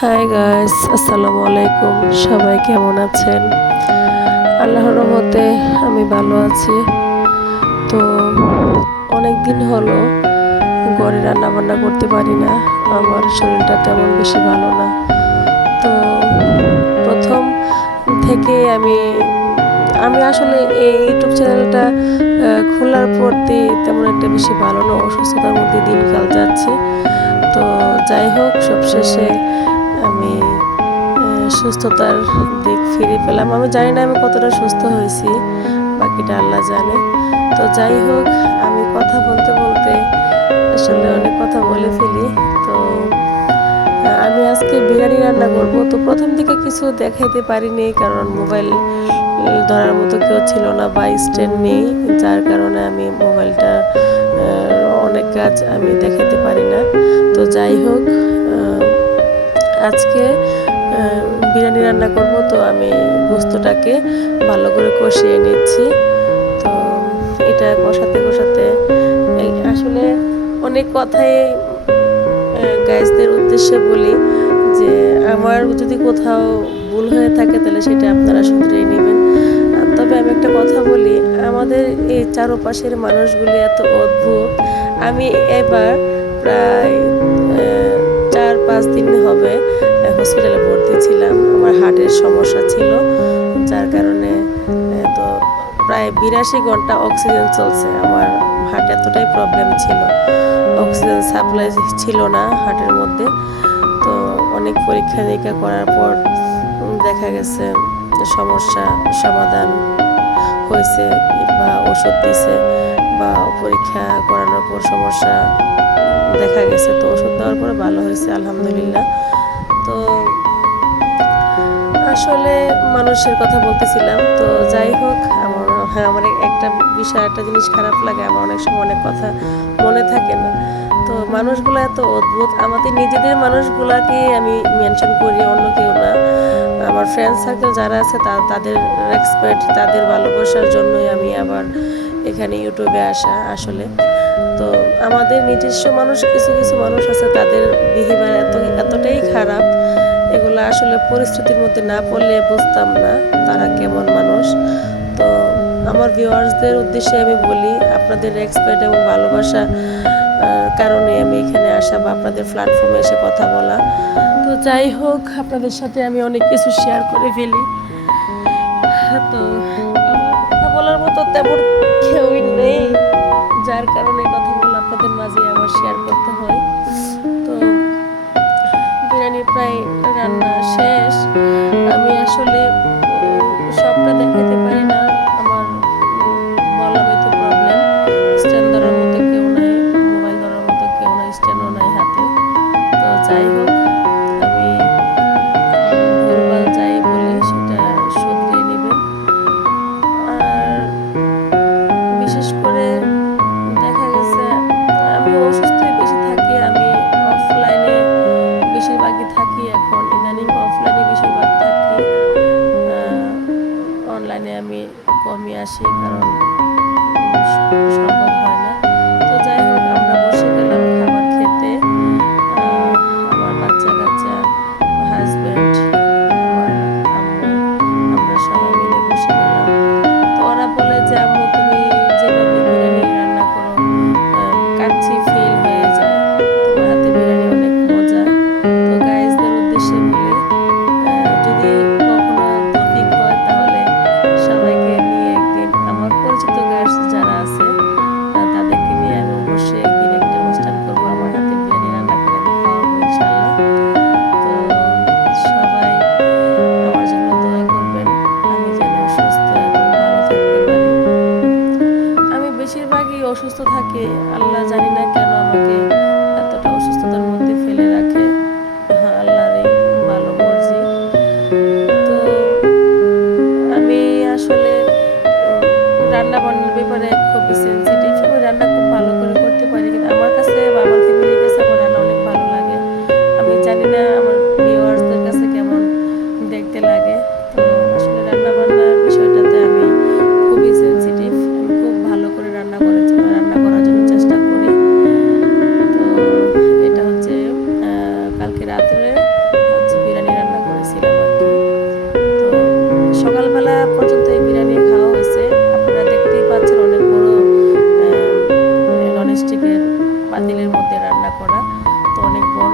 Hi guys, আসসালামু আলাইকুম। সবাই কেমন আছেন? আল্লাহর রহমতে আমি ভালো আছি। তো অনেক দিন হলো ঘরে রান্না বান্না করতে পারি না, আমার শরীরটা তেমন বেশি ভালো না। তো প্রথম থেকে আমি আমি আসলে এই ইউটিউব চ্যানেলটা খোলার পরতে তেমন একটা বেশি ভালো না, অসুস্থতার মধ্যে দিনকাল যাচ্ছে। তো যাই হোক, সবশেষে আমি সুস্থতার দিক ফিরে পেলাম। আমি জানি না আমি কতটা সুস্থ হয়েছি, বাকিটা আল্লাহ জানে। তো যাই হোক, আমি কথা বলতে বলতে আসলে অনেক কথা বলে ফেলি। তো আমি আজকে বিরিয়ানি রান্না করব। তো প্রথম থেকে কিছু দেখাইতে পারিনি, কারণ মোবাইল ধরার মতো কেউ ছিল না বা স্ট্যান্ড নেই, যার কারণে আমি মোবাইলটা অনেক কাজ আমি দেখাতে পারি না। তো যাই হোক, আজকে বিরিয়ানি রান্না করব। তো আমি গোস্তটাকে ভালো করে কষিয়ে নিচ্ছি। তো এটা কষাতে কষাতে আসলে অনেক কথাই গাইজদের উদ্দেশ্যে বলি যে আমার যদি কোথাও ভুল হয়ে থাকে তাহলে সেটা আপনারা শুধরিয়ে নেবেন। তবে আমি একটা কথা বলি, আমাদের এই চারপাশের মানুষগুলি এত অদ্ভুত। আমি এবার প্রায় 4-5 দিন হবে হসপিটালে ভর্তি ছিলাম। আমার হার্টের সমস্যা ছিল, যার কারণে তো প্রায় 82 ঘন্টা অক্সিজেন চলছে। আমার হার্ট এতটাই প্রবলেম ছিল, অক্সিজেন সাপ্লাই ছিল না হার্টের মধ্যে। তো অনেক পরীক্ষা নিরীক্ষা করার পর দেখা গেছে সমস্যা সমাধান হয়েছে, বা ওষুধ দিছে, বা পরীক্ষা করানোর পর সমস্যা দেখা গেছে। তো ওষুধ দেওয়ার পরে ভালো হয়েছে, আলহামদুলিল্লাহ। তো আসলে মানুষের কথা বলতেছিলাম। তো যাই হোক, আমার একটা বিষয়, একটা জিনিস খারাপ লাগে, আমার অনেক সময় অনেক কথা মনে থাকে না। তো মানুষগুলো এত অদ্ভুত, আমাদের নিজেদের মানুষগুলাকে আমি মেনশন করি, অন্য কেউ না। আমার ফ্রেন্ড সার্কেল যারা আছে তাদের রেসপেক্ট, তাদের ভালোবাসার জন্যই আমি আবার এখানে ইউটিউবে আসা আসলে। তো আমাদের নিজস্ব মানুষ, কিছু কিছু মানুষ আছে, তাদের বিহেভিয়ার এতটাই খারাপ, এগুলো আসলে পরিস্থিতির মধ্যে না পড়লে বুঝতাম না তারা কেমন মানুষ। তো আমার ভিউয়ার্সদের উদ্দেশ্যে আমি বলি, আপনাদের রেসপেক্ট এবং ভালোবাসা কারণে আমি এখানে আসা বা আপনাদের প্ল্যাটফর্মে এসে কথা বলা। তো যাই হোক, আপনাদের সাথে আমি অনেক কিছু শেয়ার করে ফেলি। তো আমার কথা বলার মতো তেমন কেউই নেই, যার কারণে কথাগুলো আপনাদের মাঝে আমার শেয়ার করতে হয়। তো বিরিয়ানি প্রায় রান্না শেষ। আমি আসলে সবটা দেখাতে পারি না, আমার বললামই তো প্রবলেম, স্ট্যান্ড ধরার মতো কেউ নাই, মোবাইল ধরার মতো কেউ নাই, স্ট্যান্ডও নাই হাতে। তো যাই হোক, আমি ভুলভাল যাই বলি সেটা শুধরিয়ে নেবেন। আর বিশেষ করে দেখা গেছে আমি অসুস্থই বেশি থাকি, আমি অফলাইনে বেশিরভাগই থাকি, এখন ইদানিং অফলাইনে বেশিরভাগ থাকি, অনলাইনে আমি কমই আসি, কারণ সম্ভব হয় না। তো যাই হোক, আমরা বসে গেলাম খাবার খেতে, আমার বাচ্চা কাচ্চা, হাজব্যান্ড, আমার আম্মু, আমরা সবাই মিলে বসে গেলাম। তো ওরা বলে যে, আম্মু তুমি যেভাবে বিরিয়ানি রান্না করো, কাচ্চি ফিল হয়ে যায়, তোমার হাতে বিরিয়ানি অনেক মজা। তো গাইজদের উদ্দেশ্যে বলি, যদি কখনো তৌফিক হয় তাহলে সবাইকে নিয়ে একদিন, আমার পরিচিত গাইজ যারা আছে তাদের অনেক বড়